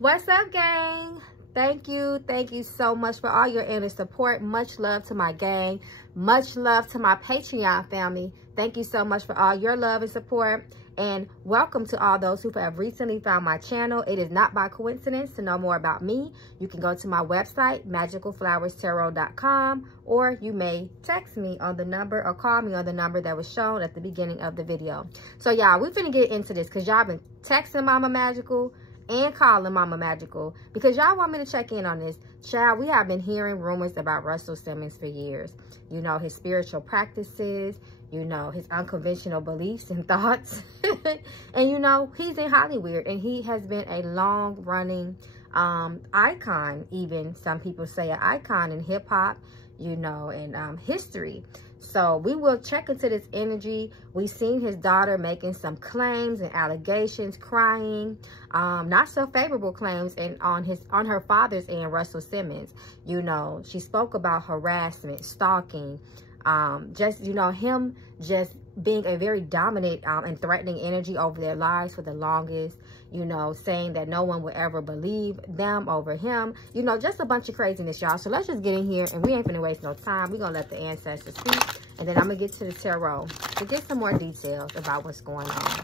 What's up, gang? Thank you so much for all your endless support. Much love to my gang. Much love to my Patreon family. Thank you so much for all your love and support. And welcome to all those who have recently found my channel. It is not by coincidence. To know more about me, you can go to my website, magicalflowerstarot.com, or you may text me on the number or call me on the number that was shown at the beginning of the video. So y'all, we're finna get into this because y'all been texting Mama Magical and calling Mama Magical because y'all want me to check in on this. Child, we have been hearing rumors about Russell Simmons for years. You know, his spiritual practices, you know, his unconventional beliefs and thoughts. And you know, he's in Hollywood and he has been a long-running icon, even some people say an icon in hip-hop, you know, and history. So we will check into this energy. We've seen his daughter making some claims and allegations, crying, not so favorable claims, and on her father's end, Russell Simmons. You know, she spoke about harassment, stalking, just, you know, him just being a very dominant and threatening energy over their lives for the longest, you know, saying that no one would ever believe them over him, you know, just a bunch of craziness, y'all. So let's just get in here and we ain't finna waste no time. We're gonna let the ancestors speak, and then I'm gonna get to the tarot to get some more details about what's going on.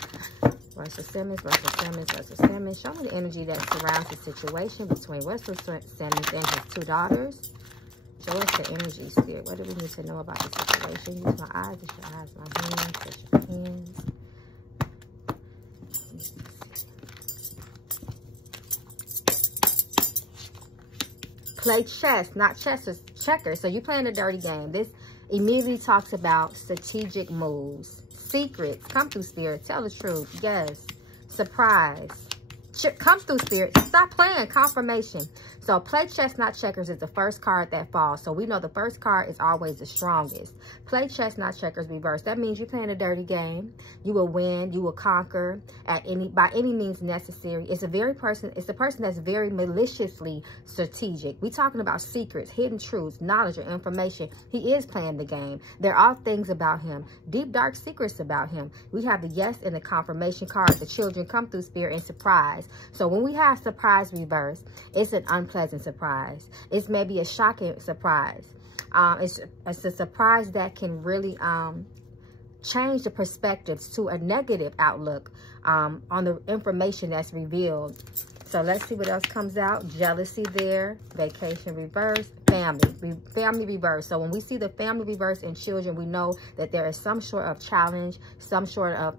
Russell Simmons, Russell Simmons, Russell Simmons. Show me the energy that surrounds the situation between Russell Simmons and his two daughters. Show us the energy, Spirit. What do we need to know about the situation? Use my eyes, it's your eyes, my hands, it's your hands. Play chess, not chess, it's checkers. So you're playing a dirty game. This immediately talks about strategic moves, secrets. Come through, Spirit. Tell the truth. Yes. Surprise. Come through, Spirit. Stop playing. Confirmation. So play chess, not checkers is the first card that falls. So we know the first card is always the strongest. Play chess, not checkers reverse. That means you're playing a dirty game. You will win. You will conquer by any means necessary. It's a person that's very maliciously strategic. We're talking about secrets, hidden truths, knowledge, or information. He is playing the game. There are things about him, deep, dark secrets about him. We have the yes and the confirmation card. The children come through, Spirit, and surprise. So when we have surprise reverse, it's an unpleasant surprise. It's maybe a shocking surprise. It's a surprise that can really change the perspectives to a negative outlook on the information that's revealed. So let's see what else comes out. Jealousy there, vacation reverse, family reverse. So when we see the family reverse in children, we know that there is some sort of challenge, some sort of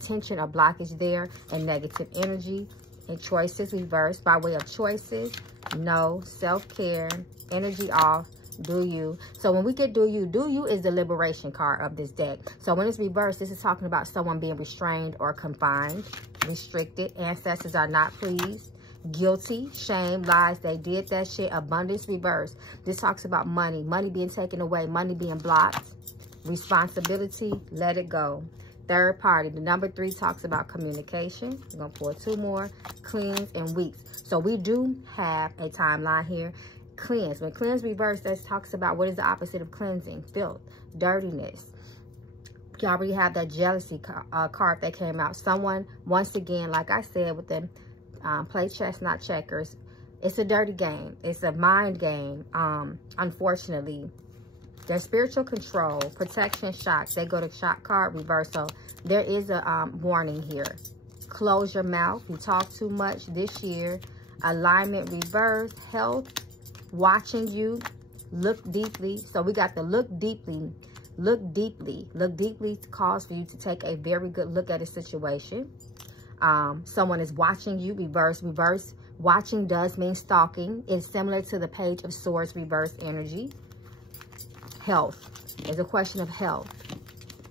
tension or blockage there, and negative energy. And choices reverse by way of choices, no, self-care, energy off, do you. So when we get do you is the liberation card of this deck. So when it's reversed, this is talking about someone being restrained or confined, restricted, ancestors are not pleased, guilty, shame, lies, they did that shit, abundance reverse. This talks about money being taken away, money being blocked, responsibility, let it go. Third party, the number 3 talks about communication. We're going to pull 2 more, cleanse and weeks. So we do have a timeline here. Cleanse. When cleanse reverse, that talks about what is the opposite of cleansing? Filth, dirtiness. You already have that jealousy card that came out. Someone, once again, like I said, with the play chess, not checkers. It's a dirty game. It's a mind game, unfortunately. Their spiritual control, protection, shock. They go to shock card, reverse. So there is a warning here. Close your mouth. You talk too much this year. Alignment, reverse. Health, watching you. Look deeply. So we got the look deeply. Look deeply. Look deeply calls for you to take a very good look at a situation. Someone is watching you, reverse. Reverse. Watching does mean stalking. It's similar to the Page of Swords, reverse energy. Health is a question of health.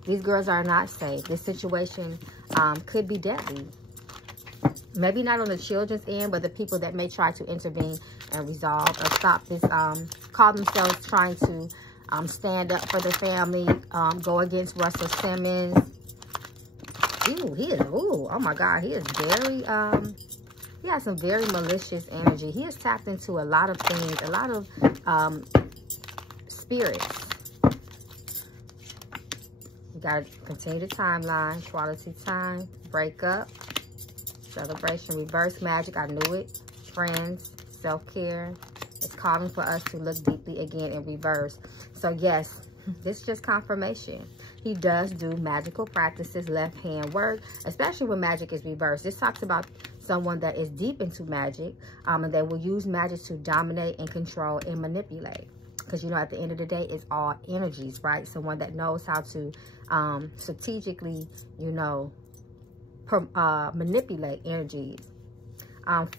These girls are not safe. This situation could be deadly. Maybe not on the children's end, but the people that may try to intervene and resolve or stop this, call themselves trying to stand up for the family, go against Russell Simmons. Oh my God, he is very, he has some very malicious energy. He has tapped into a lot of things, a lot of spirits. You got to continue the timeline. Quality time. Break up. Celebration. Reverse magic. I knew it. friends, self-care. It's calling for us to look deeply again in reverse. So yes, this is just confirmation. He does do magical practices, left hand work, especially when magic is reversed. This talks about someone that is deep into magic, and they will use magic to dominate and control and manipulate. Because, you know, at the end of the day, it's all energies, right? Someone that knows how to strategically, you know, manipulate energies.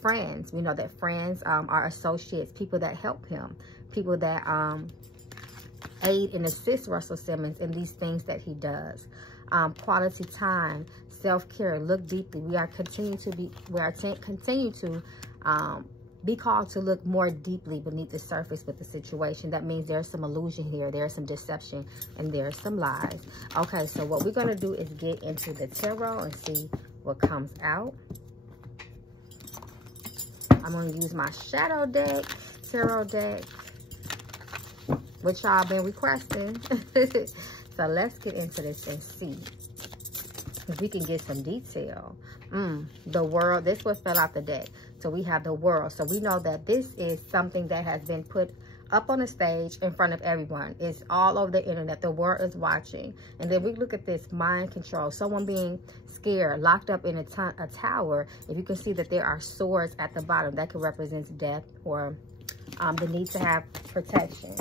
Friends, we know that friends are associates, people that help him, people that aid and assist Russell Simmons in these things that he does. Quality time, self-care, look deeply. We are continue to be called to look more deeply beneath the surface with the situation. That means there's some illusion here, there's some deception, and there's some lies. Okay, so what we're going to do is get into the tarot and see what comes out. I'm going to use my shadow deck, tarot deck, which y'all been requesting. So let's get into this and see if we can get some detail. The world, this what fell out the deck. So we have the world. So we know that this is something that has been put up on a stage in front of everyone. It's all over the internet. The world is watching. And then we look at this mind control. Someone being scared, locked up in a tower. If you can see that there are swords at the bottom, that could represent death or the need to have protection.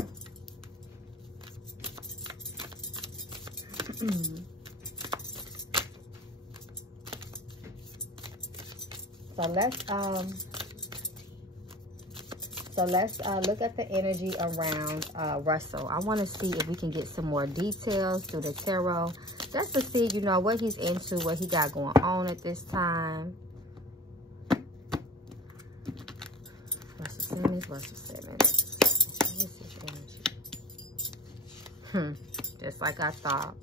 So let's look at the energy around Russell. I want to see if we can get some more details through the tarot, just to see, you know, what he's into, what he got going on at this time. Russell Simmons, Russell Simmons. What is his energy? Just like I thought.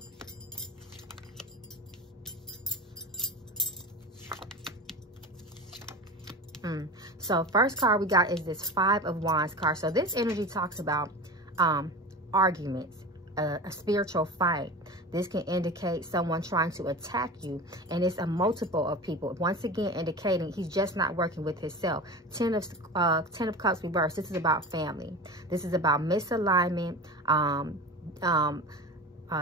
So first card we got is this 5 of Wands card. So this energy talks about arguments, a spiritual fight. This can indicate someone trying to attack you, and it's a multiple of people. Once again, indicating he's just not working with himself. 10 of Cups reversed. This is about family. This is about misalignment,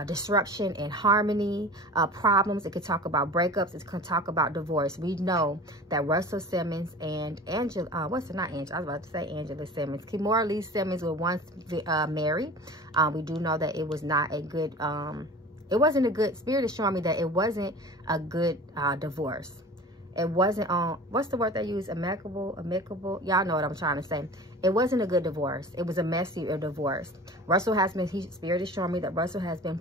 disruption and harmony, problems. It could talk about breakups. It could talk about divorce. We know that Russell Simmons and Angela, not Angela, I was about to say Angela Simmons. Kimora Lee Simmons were once married. We do know that it was not a good, it wasn't a good, Spirit is showing me that it wasn't a good divorce. It wasn't what's the word they use? Amicable. Y'all know what I'm trying to say. It wasn't a good divorce. It was a messy divorce. Russell has been, Spirit is showing me that Russell has been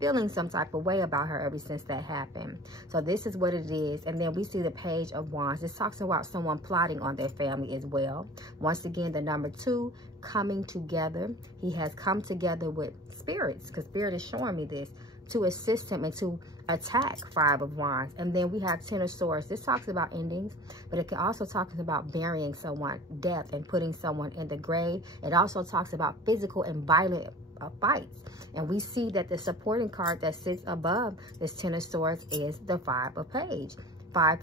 feeling some type of way about her ever since that happened. So this is what it is. And then we see the Page of Wands. This talks about someone plotting on their family as well. Once again, the number 2, coming together. He has come together with spirits, because Spirit is showing me this, to assist him and to attack 5 of Wands. And then we have 10 of Swords. This talks about endings, but it can also talk about burying someone, death, and putting someone in the grave. It also talks about physical and violent fights. And we see that the supporting card that sits above this 10 of Swords is the 5 of Page. 5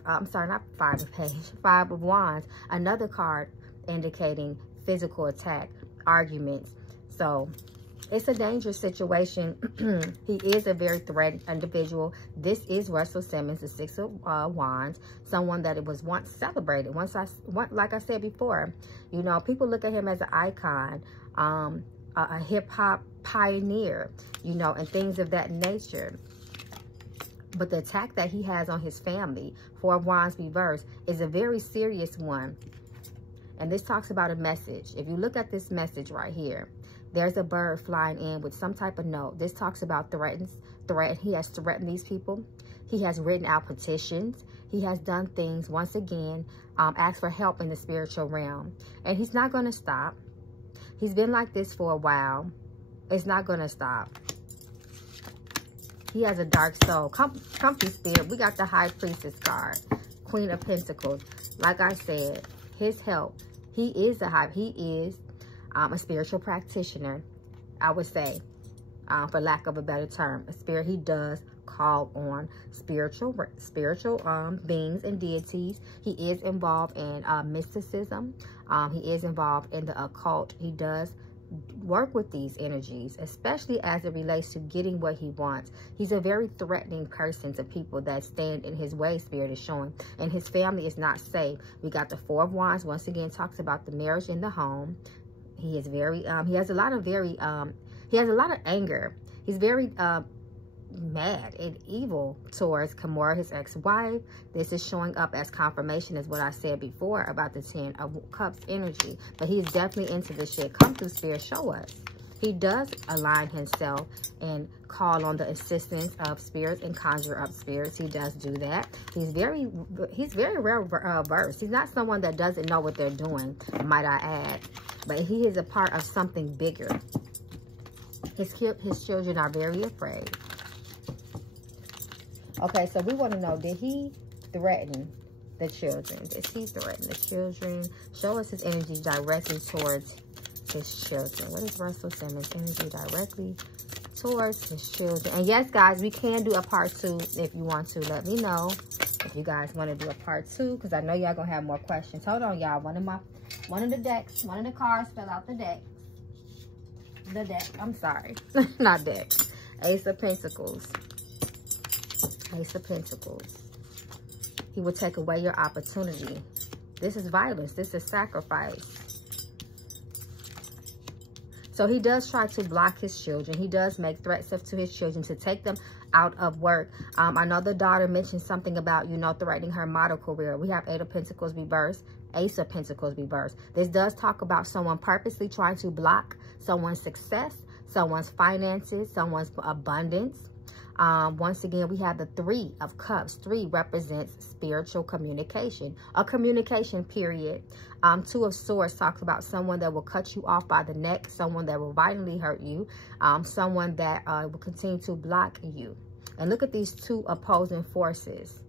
of Wands. Another card indicating physical attack, arguments. So it's a dangerous situation. He is a very threatened individual. This is Russell Simmons, the 6 of Wands, someone that it was once celebrated. Like I said before, you know, people look at him as an icon, a hip-hop pioneer, you know, and things of that nature. But the attack that he has on his family, 4 of Wands reversed, is a very serious one. And this talks about a message. If you look at this message right here, there's a bird flying in with some type of note. This talks about He has threatened these people. He has written out petitions. He has done things, once again, asked for help in the spiritual realm. And he's not going to stop. He's been like this for a while. It's not going to stop. He has a dark soul. Comfy spirit. We got the High Priestess card. Queen of Pentacles. Like I said, his help. He is a spiritual practitioner, I would say, for lack of a better term. A spirit, he does call on spiritual beings and deities. He is involved in mysticism. He is involved in the occult. He does work with these energies, especially as it relates to getting what he wants. He's a very threatening person to people that stand in his way, Spirit is showing. And his family is not safe. We got the Four of Wands, once again, talks about the marriage in the home. He is very, he has a lot of anger. He's very mad and evil towards Kimura, his ex-wife. This is showing up as confirmation, as what I said before about the 10 of Cups energy. But he's definitely into this shit. Come through, Spirit, show us. He does align himself and call on the assistance of spirits and conjure up spirits. He does do that. He's very well versed. He's not someone that doesn't know what they're doing, might I add. But he is a part of something bigger. His children are very afraid. Okay, so we want to know, did he threaten the children? Did he threaten the children? Show us his energy directly towards his children. What is Russell Simmons' energy directly towards his children? And yes, guys, we can do a part 2 if you want to. Let me know if you guys want to do a part 2, because I know y'all gonna have more questions. Hold on, y'all. One of the cards fell out the deck. I'm sorry. Not deck. Ace of Pentacles. Ace of Pentacles. He will take away your opportunity. This is violence. This is sacrifice. So he does try to block his children. He does make threats to his children to take them out of work. I know the daughter mentioned something about, you know, threatening her model career. We have 8 of Pentacles reversed, Ace of Pentacles reversed. This does talk about someone purposely trying to block someone's success, someone's finances, someone's abundance. Once again, we have the 3 of Cups. 3 represents spiritual communication, a communication period. 2 of Swords talks about someone that will cut you off by the neck, someone that will violently hurt you, someone that will continue to block you. And look at these 2 opposing forces.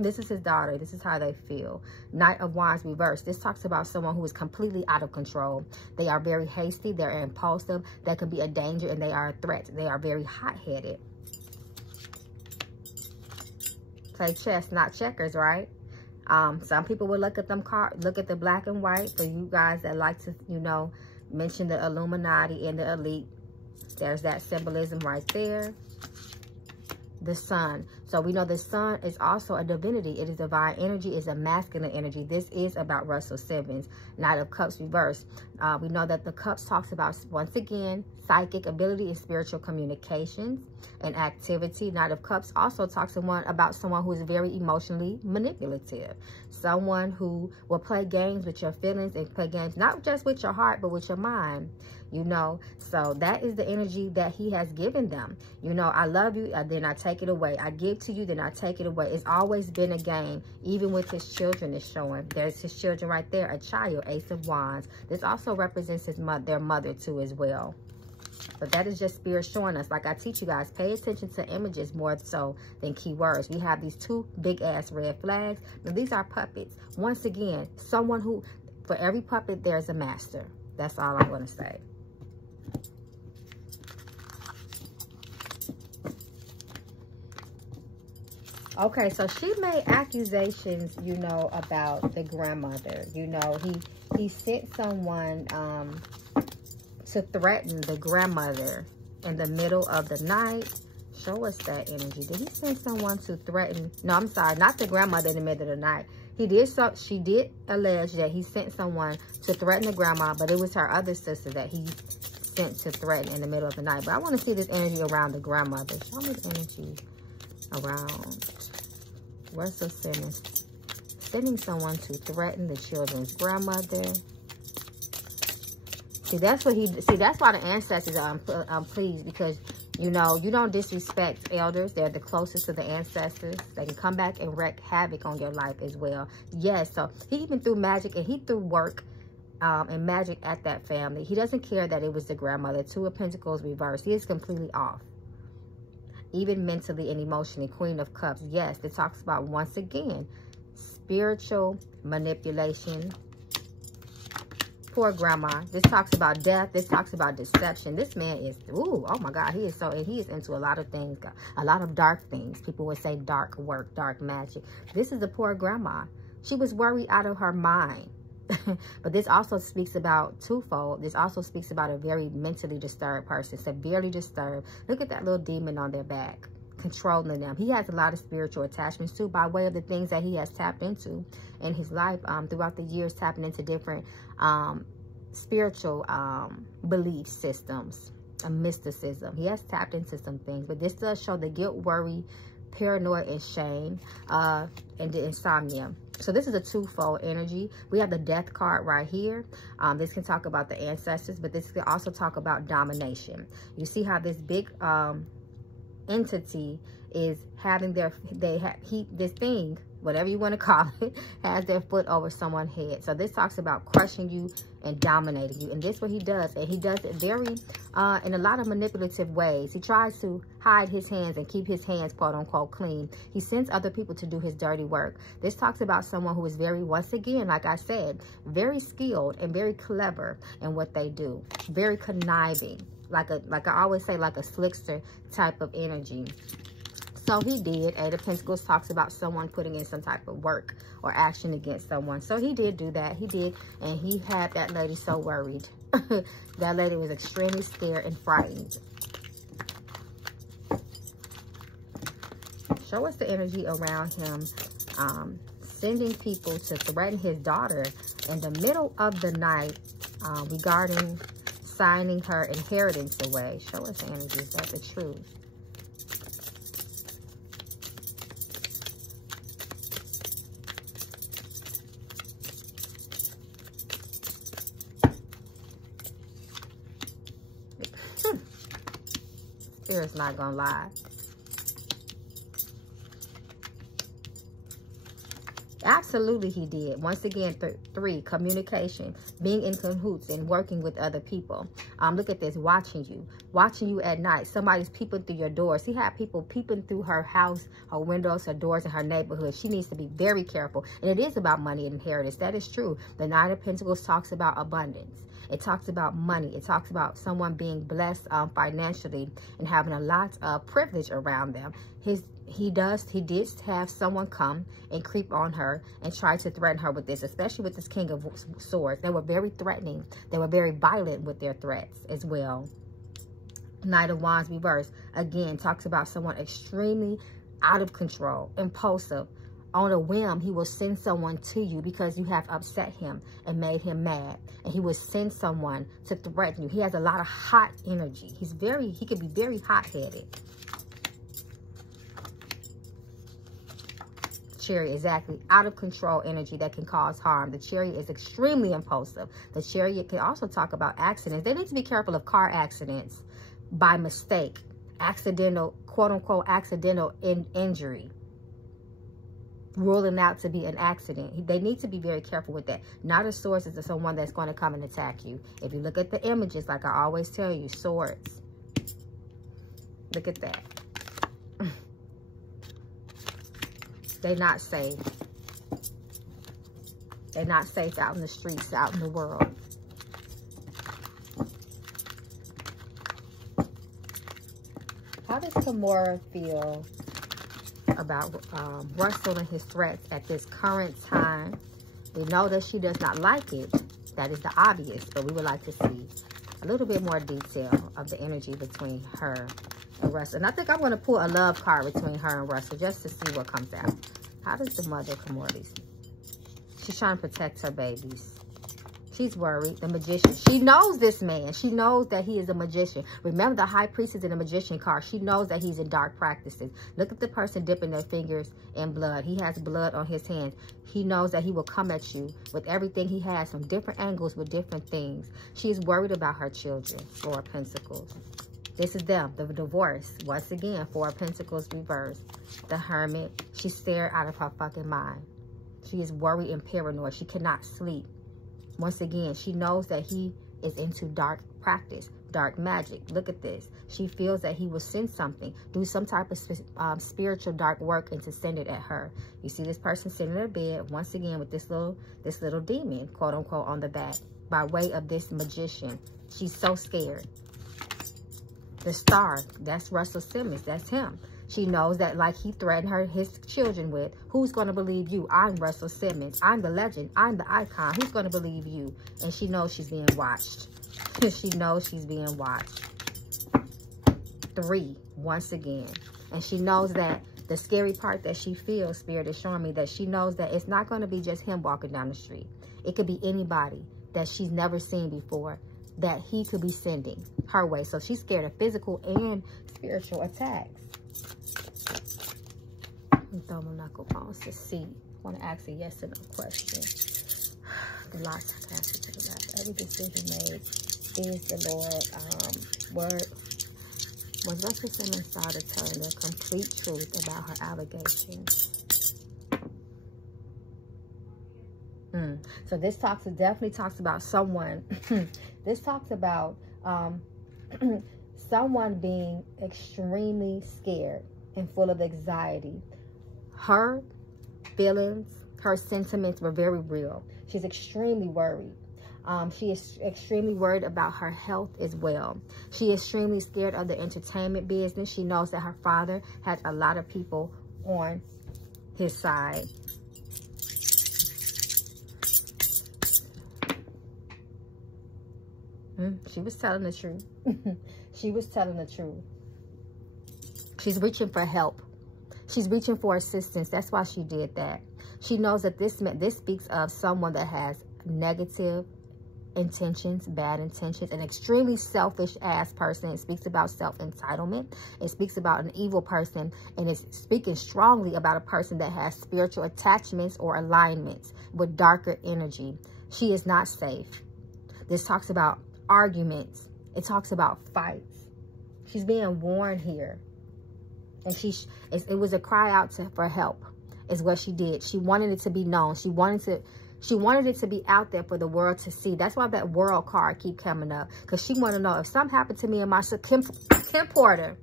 This is his daughter. This is how they feel. Knight of Wands reversed. This talks about someone who is completely out of control. They are very hasty. They're impulsive. They can be a danger, and they are a threat. They are very hot-headed. Play chess, not checkers, right? Some people will look at them look at the black and white. For you guys that like to, you know, mention the Illuminati and the elite, there's that symbolism right there. The sun. So we know the sun is also a divinity. It is divine energy. It's a masculine energy. This is about Russell Simmons. Knight of Cups reversed. We know that the Cups talks about, once again, psychic ability and spiritual communications and activity. Knight of Cups also talks about someone who is very emotionally manipulative. Someone who will play games with your feelings and play games not just with your heart, but with your mind. You know, so that is the energy that he has given them. You know, I love you, then I take it away. I give to you, then I take it away. It's always been a game, even with his children is showing. There's his children right there, a child, Ace of Wands. This also represents their mother too as well. But that is just Spirit showing us. Like I teach you guys, pay attention to images more so than keywords. We have these 2 big-ass red flags. Now, these are puppets. Once again, someone who, for every puppet, there's a master. That's all I'm going to say. Okay, so she made accusations, you know, about the grandmother. You know, he sent someone to threaten the grandmother in the middle of the night. Show us that energy. Did he send someone to threaten? No, I'm sorry, not the grandmother in the middle of the night. She did allege that he sent someone to threaten the grandma, but it was her other sister that he sent to threaten in the middle of the night. But I want to see this energy around the grandmother. Show me the energy around Russell Simmons sending someone to threaten the children's grandmother. See, that's why the ancestors are pleased, because you know you don't disrespect elders. They're the closest to the ancestors. They can come back and wreak havoc on your life as well. Yes, so he even threw magic, and he threw work and magic at that family. He doesn't care that it was the grandmother. 2 of Pentacles reversed. He is completely off, even mentally and emotionally. Queen of Cups. Yes, it talks about, once again, spiritual manipulation. poor grandma. This talks about death. This talks about deception. This man is, ooh, oh my God, he is into a lot of things, a lot of dark things. People would say dark work, dark magic. This is a poor grandma. She was worried out of her mind. But this also speaks about twofold. This also speaks about a very mentally disturbed person, severely disturbed. Look at that little demon on their back, controlling them. He has a lot of spiritual attachments too, by way of the things that he has tapped into in his life throughout the years, tapping into different spiritual belief systems and mysticism. He has tapped into some things, but this does show the guilt, worry, paranoia, and shame, and the insomnia. So this is a twofold energy. We have the death card right here. This can talk about the ancestors, but this can also talk about domination. You see how this big entity is having this thing, whatever you want to call it, has their foot over someone's head. So this talks about crushing you and dominating you. And this is what he does. And he does it very, in a lot of manipulative ways. He tries to hide his hands and keep his hands, quote unquote, clean. He sends other people to do his dirty work. This talks about someone who is very, once again, like I said, very skilled and very clever in what they do. Very conniving. Like I always say, like a slickster type of energy. So he did. Eight of Pentacles talks about someone putting in some type of work or action against someone. So he did do that. He did. And he had that lady so worried. That lady was extremely scared and frightened. Show us the energy around him. Sending people to threaten his daughter in the middle of the night regarding signing her inheritance away. Show us the energy. Is that the truth? Spirit's not gonna lie. Absolutely he did. Once again, 3, communication, being in cahoots and working with other people. Look at this, watching you at night. Somebody's peeping through your doors. He had people peeping through her house, her windows, her doors, in her neighborhood. She needs to be very careful. And it is about money and inheritance. That is true. The Nine of Pentacles talks about abundance. It talks about money. It talks about someone being blessed financially and having a lot of privilege around them. He did have someone come and creep on her and try to threaten her with this, especially with this King of Swords. They were very threatening. They were very violent with their threats as well. Knight of Wands reversed, again, talks about someone extremely out of control, impulsive. On a whim, he will send someone to you because you have upset him and made him mad. And he will send someone to threaten you. He has a lot of hot energy. He can be very hot-headed. Chariot, exactly. Out of control energy that can cause harm. The Chariot is extremely impulsive. The Chariot can also talk about accidents. They need to be careful of car accidents by mistake. Accidental, quote-unquote, accidental injury. Ruling out to be an accident. They need to be very careful with that. Not a Swords is someone that's going to come and attack you. If you look at the images, like I always tell you, Swords. Look at that. They're not safe. They're not safe out in the streets, out in the world. How does Kimura feel about Russell and his threats at this current time? We know that she does not like it. That is the obvious, but we would like to see a little bit more detail of the energy between her and Russell. And I think I'm going to pull a love card between her and Russell just to see what comes out. How does the mother Kimura? She's trying to protect her babies. She's worried. The magician. She knows this man. She knows that he is a magician. Remember the high priestess and the magician card. She knows that he's in dark practices. Look at the person dipping their fingers in blood. He has blood on his hands. He knows that he will come at you with everything he has from different angles with different things. She is worried about her children. 4 of Pentacles. This is them. The divorce. Once again, 4 of Pentacles reversed. The Hermit. She's scared out of her fucking mind. She is worried and paranoid. She cannot sleep. Once again, she knows that he is into dark practice, dark magic. Look at this. She feels that he will send something, do some type of spiritual dark work, and to send it at her. You see this person sitting in her bed, once again, with this little demon, quote unquote, on the back. by way of this magician. She's so scared. The star, that's Russell Simmons. That's him. She knows that, like he threatened his children with, who's going to believe you? I'm Russell Simmons. I'm the legend. I'm the icon. Who's going to believe you? And she knows she's being watched. She knows she's being watched. 3, once again. And she knows that the scary part that she feels, Spirit is showing me that she knows that it's not going to be just him walking down the street. It could be anybody that she's never seen before that he could be sending her way. So she's scared of physical and spiritual attacks. Throw my knuckle bones to see. I want to ask a yes or no question. The lots of answer to the last. Every decision made is the Lord. Word. Was Russell Simmons' daughter telling the complete truth about her allegations? So this definitely talks about someone. This talks about someone being extremely scared and full of anxiety. Her feelings, her sentiments were very real. She's extremely worried. She is extremely worried about her health as well. She is extremely scared of the entertainment business. She knows that her father has a lot of people on his side. She was telling the truth. She was telling the truth. She's reaching for help. She's reaching for assistance. That's why she did that. She knows that this speaks of someone that has negative intentions, bad intentions, an extremely selfish ass person. It speaks about self-entitlement. It speaks about an evil person, and it's speaking strongly about a person that has spiritual attachments or alignments with darker energy. She is not safe. This talks about arguments. It talks about fights. She's being warned here. And it was a cry out for help is what she did. She wanted it to be known. She wanted it to be out there for the world to see. That's why that world card keep coming up. Because she want to know if something happened to me and my Kim Porter.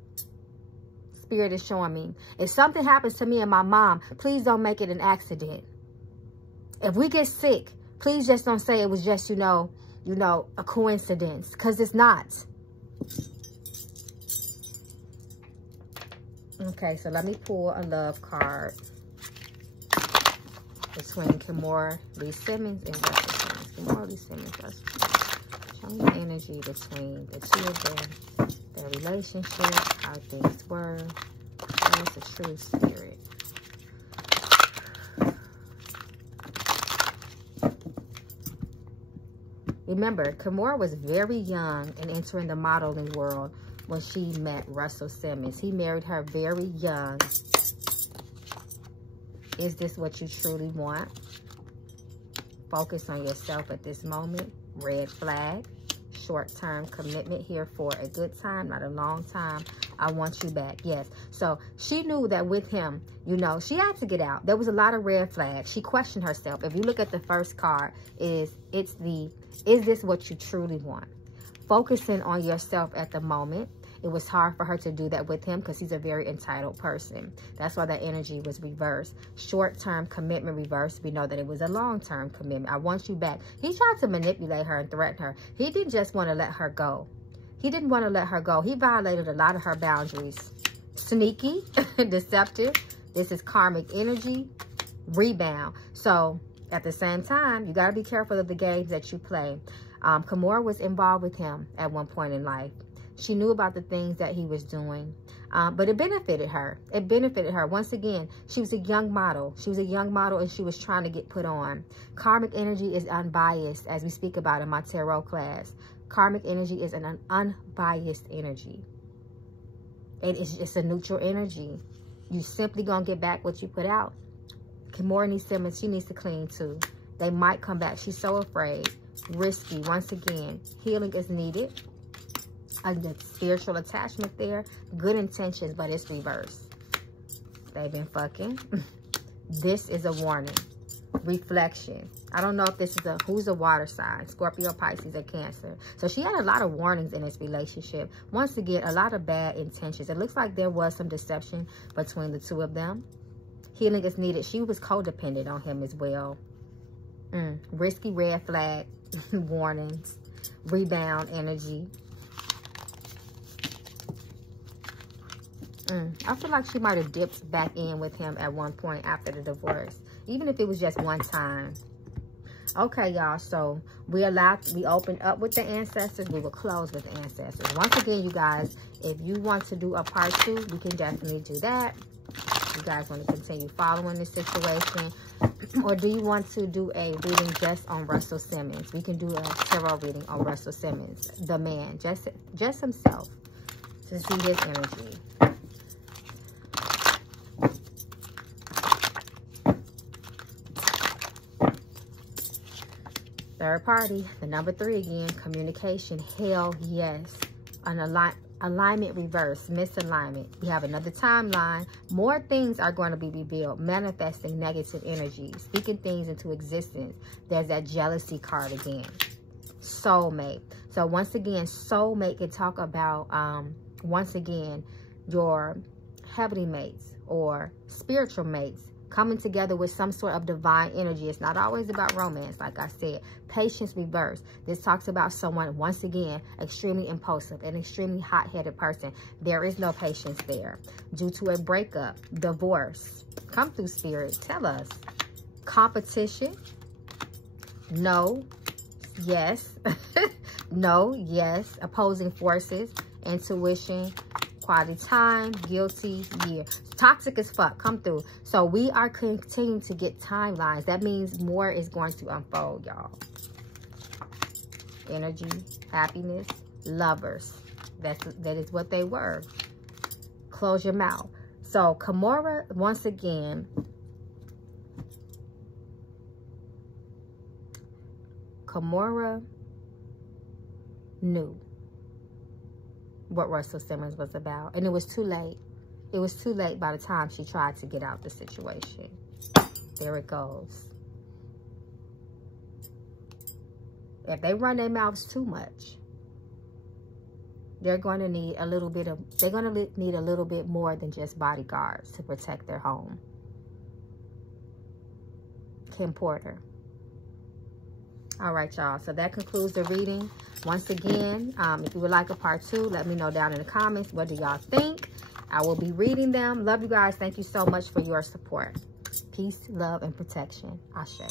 Spirit is showing me. If something happens to me and my mom, please don't make it an accident. If we get sick, please just don't say it was just, you know, a coincidence. Because it's not. Okay, so let me pull a love card between Kimora Lee Simmons and Russell Simmons. Kimora Lee Simmons, show me the energy between the two of them, their relationship, how things were. Where's the true spirit? Remember, Kimora was very young and entering the modeling world when she met Russell Simmons. He married her very young. Is this what you truly want? Focus on yourself at this moment. Red flag. Short-term commitment here for a good time, not a long time. I want you back. Yes. So she knew that with him, you know, she had to get out. There was a lot of red flags. She questioned herself. If you look at the first card, is this what you truly want? Focusing on yourself at the moment. It was hard for her to do that with him because he's a very entitled person. That's why that energy was reversed. Short-term commitment reversed. We know that it was a long-term commitment. I want you back. He tried to manipulate her and threaten her. He didn't just want to let her go. He didn't want to let her go. He violated a lot of her boundaries. Sneaky, deceptive. This is karmic energy. Rebound. So at the same time, you got to be careful of the games that you play. Kimora was involved with him at one point in life. She knew about the things that he was doing, but it benefited her. It benefited her. Once again, she was a young model. She was a young model, and she was trying to get put on. Karmic energy is unbiased, as we speak about in my tarot class. Karmic energy is an unbiased energy. It's a neutral energy. You simply gonna get back what you put out. Kimora Lee Simmons, she needs to clean too. They might come back. She's so afraid. Risky. Once again, healing is needed. A spiritual attachment there. Good intentions, but it's reversed. They've been fucking. This is a warning. Reflection. I don't know if this is who's a water sign. Scorpio, Pisces, or Cancer. So she had a lot of warnings in this relationship. Once again, a lot of bad intentions. It looks like there was some deception between the two of them. Healing is needed. She was codependent on him as well. Risky red flag. warnings, rebound energy. I feel like she might have dipped back in with him at one point after the divorce, even if it was just one time. Okay, y'all, so we opened up with the ancestors. We will close with the ancestors. Once again, you guys, if you want to do a part 2, we can definitely do that. You guys want to continue following the situation, or do you want to do a reading just on Russell Simmons? We can do a tarot reading on Russell Simmons, the man, just himself, to see his energy. Third party, the number 3 again, communication, hell yes. An alignment reverse, misalignment. We have another timeline. More things are going to be revealed, manifesting negative energy, speaking things into existence. There's that jealousy card again. Soulmate. So once again, soulmate can talk about, once again, your heavenly mates or spiritual mates coming together with some sort of divine energy. It's not always about romance, like I said. Patience reverse. This talks about someone, once again, extremely impulsive, an extremely hot-headed person. There is no patience there. Due to a breakup, divorce. Come through, Spirit. Tell us. Competition. No. Yes. No. Yes. Opposing forces. Intuition. Quality time. Guilty. Year. Toxic as fuck. Come through. So we are continuing to get timelines. That means more is going to unfold, y'all. Energy, happiness, lovers. That is what they were. Close your mouth. So Kimura, once again, Kimura knew what Russell Simmons was about, and it was too late. It was too late by the time she tried to get out the situation. There it goes. If they run their mouths too much, they're going to need a little bit more than just bodyguards to protect their home. Kim Porter. All right, y'all. So that concludes the reading. Once again, if you would like a part 2, let me know down in the comments. What do y'all think? I will be reading them. Love you guys. Thank you so much for your support. Peace, love, and protection. Ashe.